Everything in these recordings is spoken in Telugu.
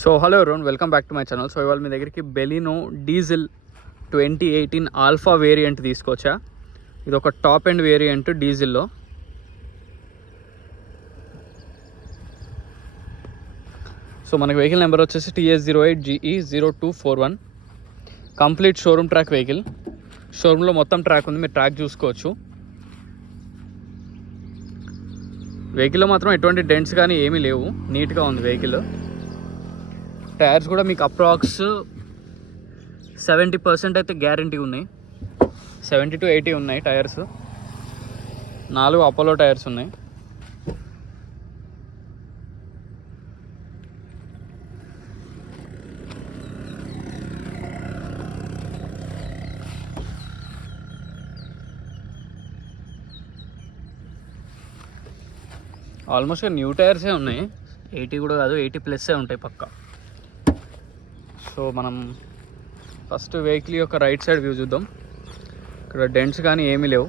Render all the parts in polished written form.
So hello everyone, welcome back to my channel. So ఇవాళ మీ దగ్గరికి బెలినో డీజిల్ 2018 ఆల్ఫా వేరియంట్ తీసుకొచ్చా. ఇది ఒక టాప్ ఎండ్ వేరియంట్ డీజిల్లో. సో మనకి వెహికల్ నెంబర్ వచ్చేసి TS08GE0241. Complete showroom track vehicle. షోరూంలో మొత్తం ట్రాక్ ఉంది, మీరు ట్రాక్ చూసుకోవచ్చు. వెహికల్లో మాత్రం ఎటువంటి డెంట్స్ కానీ ఏమీ లేవు, నీట్గా ఉంది వెహికల్. టైర్స్ కూడా మీకు అప్రాక్స్ 70% అయితే గ్యారంటీ ఉన్నాయి. 70 to 80 ఉన్నాయి టైర్స్. 4 అపోలో టైర్స్ ఉన్నాయి. ఆల్మోస్ట్ న్యూ టైర్సే ఉన్నాయి, 80 కూడా కాదు, 80+ ఉంటాయి పక్కా. సో మనం ఫస్ట్ వెహికల్ యొక్క రైట్ సైడ్ వ్యూ చూద్దాం. ఇక్కడ డెంట్స్ కానీ ఏమీ లేవు.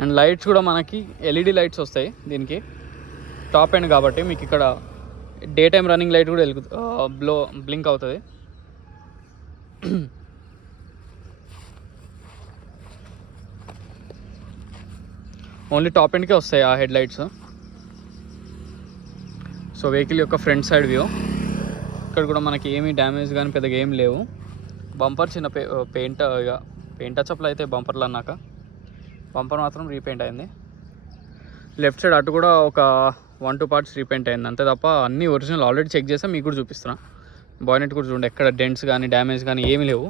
అండ్ లైట్స్ కూడా మనకి LED లైట్స్ వస్తాయి. దీనికి టాప్ ఎండ్ కాబట్టి మీకు ఇక్కడ డే టైం రన్నింగ్ లైట్ కూడా బ్లింక్ అవుతుంది. ఓన్లీ టాప్ ఎండ్కే వస్తాయి ఆ హెడ్ లైట్స్. సో వెహికల్ యొక్క ఫ్రంట్ సైడ్ వ్యూ. ఇక్కడ కూడా మనకి ఏమీ డ్యామేజ్ కానీ పెద్దగా ఏం లేవు. బంపర్ చిన్న పెయింట్ టచ్అప్లు అయితే బంపర్లు అన్నాక, బంపర్ మాత్రం రీపెయింట్ అయింది. లెఫ్ట్ సైడ్ అటు కూడా ఒక 1-2 పార్ట్స్ రీపెయింట్ అయింది అంతే తప్ప అన్నీ ఒరిజినల్. ఆల్రెడీ చెక్ చేసా, మీకు కూడా చూపిస్తున్నా. బానెట్ కూడా చూడండి, ఎక్కడ డెంట్స్ కానీ డ్యామేజ్ కానీ ఏమీ లేవు.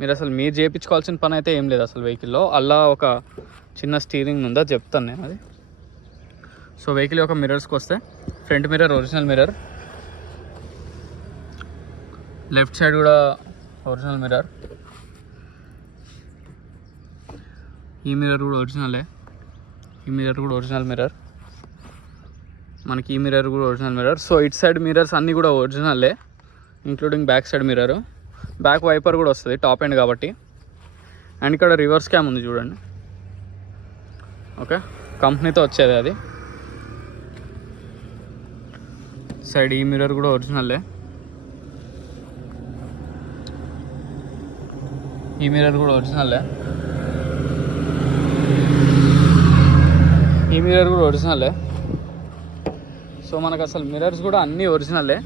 మీరు చేయించుకోవాల్సిన పని అయితే ఏం లేదు అసలు వెహికల్లో. అలా ఒక చిన్న స్టీరింగ్ ఉందా చెప్తాను నేను అది. సో వెహికల్ యొక్క మిర్రర్స్కి వస్తే, front mirror original mirror, left side కూడా ఒరిజినల్ మిర్రర్. ఈ మిర్రర్ కూడా ఒరిజినలే, ఈ మిర్రర్ కూడా ఒరిజినల్ మిర్రర్. మనకి ఈ మిర్రర్ కూడా original mirror. So it side mirrors అన్నీ కూడా ఒరిజినల్లే, including back side mirror. Back wiper కూడా వస్తుంది టాప్ ఎండ్ కాబట్టి. అండ్ ఇక్కడ రివర్స్ క్యామ్ ఉంది చూడండి. ఓకే, కంపెనీతో వచ్చేది అది. సైడ్ ఈ మిర్రర్ కూడా ఒరిజినల్లే, ఈ మిర్రర్ కూడా ఒరిజినల్లే, ఈ మిర్రర్ కూడా ఒరిజినల్లే. సో మనకు అసలు మిర్రర్స్ కూడా అన్నీ ఒరిజినల్లే.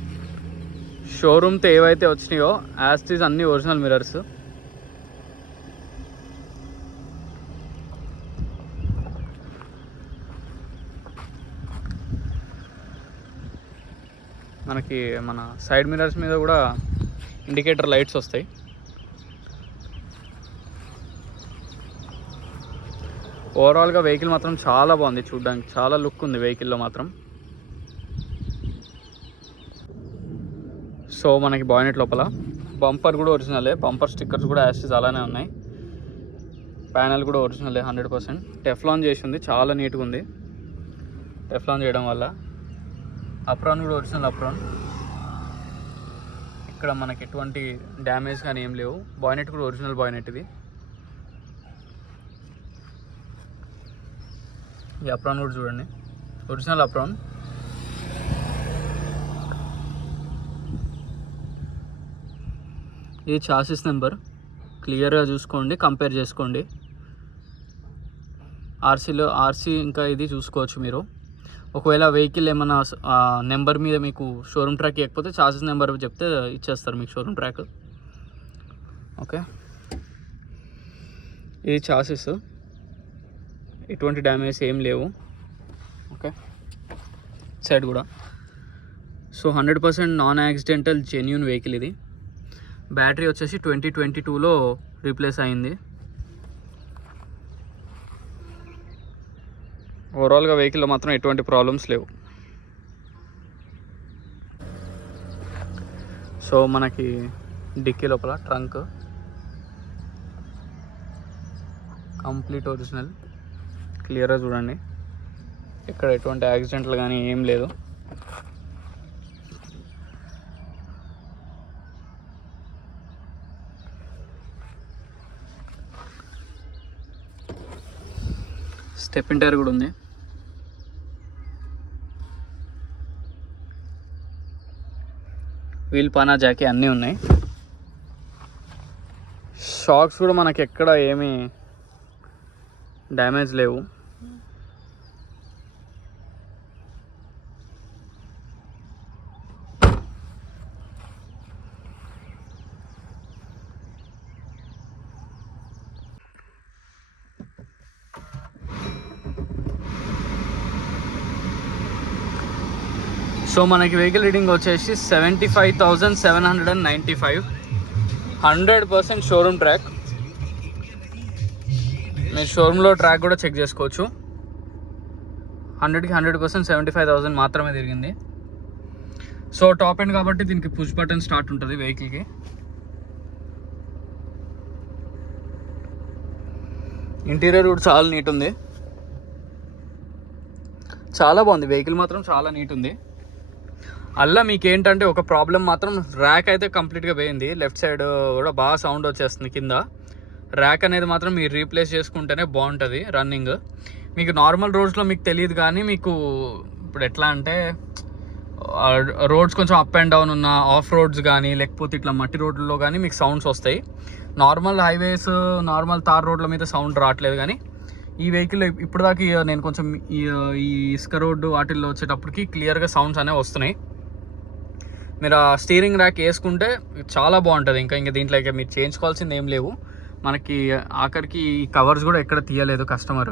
షోరూమ్తో ఏవైతే వచ్చినాయో యాస్టీస్ అన్నీ ఒరిజినల్ మిర్రర్స్. మనకి మన సైడ్ మిర్రర్స్ మీద కూడా ఇండికేటర్ లైట్స్ వస్తాయి. ఓవరాల్గా వెహికల్ మాత్రం చాలా బాగుంది, చూడడానికి చాలా లుక్ ఉంది వెహికల్లో మాత్రం. సో మనకి బానెట్ లోపల బంపర్ కూడా ఒరిజినలే, బంపర్ స్టిక్కర్స్ కూడా యాస్టీస్ అలానే ఉన్నాయి. ప్యానల్ కూడా ఒరిజినలే 100%. టెఫ్లాన్ చేసి ఉంది, చాలా నీట్గా ఉంది టెఫ్లాన్ చేయడం వల్ల. అప్రాన్ కూడా ఒరిజినల్ అప్రాన్. ఇక్కడ మనకి ఎటువంటి డ్యామేజ్ కానీ ఏం లేవు. బానెట్ కూడా ఒరిజినల్ బానెట్. ఇది ఈ అప్రాన్ కూడా చూడండి, ఒరిజినల్ అప్రాన్. ఇది చాసిస్ నెంబర్, క్లియర్గా చూసుకోండి, కంపేర్ చేసుకోండి. ఆర్సీ ఇంకా ఇది చూసుకోవచ్చు మీరు. ఒకవేళ వెహికల్ ఏమైనా నెంబర్ మీద మీకు షోరూమ్ ట్రాక్ ఇవ్వకపోతే చాసిస్ నెంబర్ చెప్తే ఇచ్చేస్తారు మీకు షోరూమ్ ట్రాక్. ఓకే, ఇది చాసిస్, ఎటువంటి డ్యామేజ్ ఏం లేవు. ఓకే, సైడ్ కూడా. So 100% non accidental genuine vehicle ఇది. బ్యాటరీ వచ్చేసి 2022లో రీప్లేస్ అయింది. ఓవరాల్గా వెహికల్లో మాత్రం ఎటువంటి ప్రాబ్లమ్స్ లేవు. సో మనకి డిక్కీ లోపల ట్రంక్ కంప్లీట్ ఒరిజినల్, క్లియర్గా చూడండి. ఇక్కడ ఎటువంటి యాక్సిడెంట్లు కానీ ఏం లేదు. స్టెప్ ఇన్ టైర్ కూడా ఉంది. వీల్ పానా జాకీ అన్నీ ఉన్నాయి. షాక్స్ కూడా మనకి ఎక్కడ ఏమీ డ్యామేజ్ లేవు. సో మనకి వెహికల్ రీడింగ్ వచ్చేసి 75,795. 100% షోరూమ్ ట్రాక్. మీరు షోరూంలో ట్రాక్ కూడా చెక్ చేసుకోవచ్చు. 100కి 100% 75,000 మాత్రమే తిరిగింది. సో టాప్ ఎండ్ కాబట్టి దీనికి పుష్ బటన్ స్టార్ట్ ఉంటుంది వెహికల్కి. ఇంటీరియర్ కూడా చాలా నీట్ ఉంది, చాలా బాగుంది. వెహికల్ మాత్రం చాలా నీట్ ఉంది. అలా మీకు ఏంటంటే ఒక ప్రాబ్లం మాత్రం, ర్యాక్ అయితే కంప్లీట్గా పోయింది. లెఫ్ట్ సైడ్ కూడా బాగా సౌండ్ వచ్చేస్తుంది కింద. ర్యాక్ అనేది మాత్రం మీరు రీప్లేస్ చేసుకుంటేనే బాగుంటుంది రన్నింగ్. మీకు నార్మల్ రోడ్స్లో మీకు తెలియదు, కానీ మీకు ఇప్పుడు ఎట్లా అంటే రోడ్స్ కొంచెం అప్ అండ్ డౌన్ ఉన్న ఆఫ్ రోడ్స్ కానీ లేకపోతే ఇట్లా మట్టి రోడ్లలో కానీ మీకు సౌండ్స్ వస్తాయి. నార్మల్ హైవేస్, నార్మల్ తార్ రోడ్ల మీద సౌండ్ రావట్లేదు. కానీ ఈ వెహికల్ ఇప్పుడు దాకా నేను కొంచెం ఈ ఇసుక రోడ్డు వాటిల్లో వచ్చేటప్పటికి క్లియర్గా సౌండ్స్ అనేవి వస్తున్నాయి. మీరు ఆ స్టీరింగ్ ర్యాక్ వేసుకుంటే చాలా బాగుంటుంది. ఇంకా దీంట్లో ఇక మీరు చేయించుకోవాల్సింది ఏం లేవు. మనకి ఆఖరికి ఈ కవర్స్ కూడా ఎక్కడ తీయలేదు కస్టమర్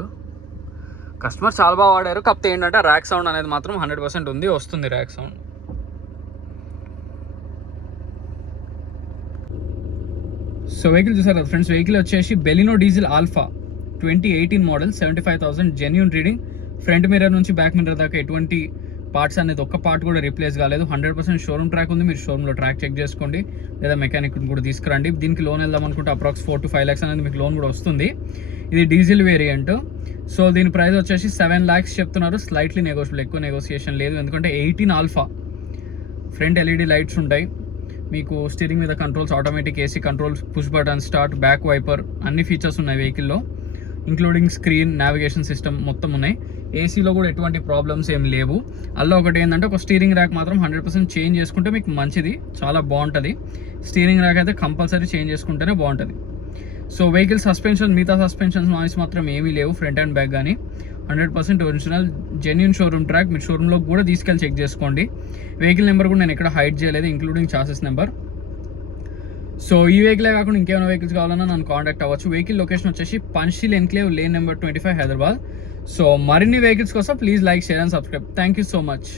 చాలా బాగా వాడారు. కాకపోతే ఏంటంటే ర్యాక్ సౌండ్ అనేది మాత్రం 100% ఉంది, వస్తుంది ర్యాక్ సౌండ్. సో వెహికల్ చూసారు కదా ఫ్రెండ్స్, వెహికల్ వచ్చేసి Baleno diesel alpha 2018 model, 75,000 genuine reading. Front mirror నుంచి బ్యాక్ మిర్రర్ దాకా ఎటువంటి పార్ట్స్ అనేది ఒక్క పార్ట్ కూడా రీప్లేస్ కాలేదు. 100% షోరూమ్ ట్రాక్ ఉంది. మీరు షోరూంలో ట్రాక్ చెక్ చేసుకోండి, లేదా మెకానిక్ కూడా తీసుకురండి. దీనికి లోన్ వెళ్దాం అనుకుంటే అప్రాక్స్ 4 to 5 lakhs అనేది మీకు లోన్ కూడా వస్తుంది. ఇది డీజిల్ వేరియంట్. సో దీని ప్రైస్ వచ్చేసి 7 lakhs చెప్తున్నారు. స్లైట్లీ నెగోషియబుల్, ఎక్కువ నెగోసియేషన్ లేదు. ఎందుకంటే 18 ఆల్ఫా, ఫ్రంట్ LED లైట్స్ ఉంటాయి మీకు, స్టీరింగ్ మీద controls, automatic AC controls, push button start, back wiper అన్ని ఫీచర్స్ ఉన్నాయి వెహికల్లో, ఇంక్లూడింగ్ స్క్రీన్, నావిగేషన్ సిస్టమ్ మొత్తం ఉన్నాయి. ఏసీలో కూడా ఎటువంటి ప్రాబ్లమ్స్ ఏం లేవు. అలా ఒకటి ఏంటంటే ఒక స్టీరింగ్ ర్యాక్ మాత్రం 100% చేంజ్ చేసుకుంటే మీకు మంచిది, చాలా బాగుంటుంది. స్టీరింగ్ ర్యాక్ అయితే కంపల్సరీ చేంజ్ చేసుకుంటేనే బాగుంటుంది. సో వెహికల్ సస్పెన్షన్, మిగతా సస్పెన్షన్స్ నాయిస్ మాత్రం ఏమీ లేవు ఫ్రంట్ అండ్ బ్యాక్ కానీ. 100% ఒరిజినల్ జెన్యూన్ షోరూమ్ ట్రాక్. మీరు షోరూంలో కూడా తీసుకెళ్ళి చెక్ చేసుకోండి. వెహికల్ నెంబర్ కూడా నేను ఎక్కడ హైడ్ చేయలేదు, ఇంక్లూడింగ్ చాసెస్ నెంబర్. సో ఈ వెహికలే కాకుండా ఇంకేమైనా వెహికల్స్ కావాలన్నా నన్ను కాంటాక్ట్ అవ్వచ్చు. వెహికల్ లొకేషన్ వచ్చేసి Panchsheel enclave, lane number 25, Hyderabad. So మరిన్ని వెహికల్స్ కోసం please like, share and subscribe. Thank you so much.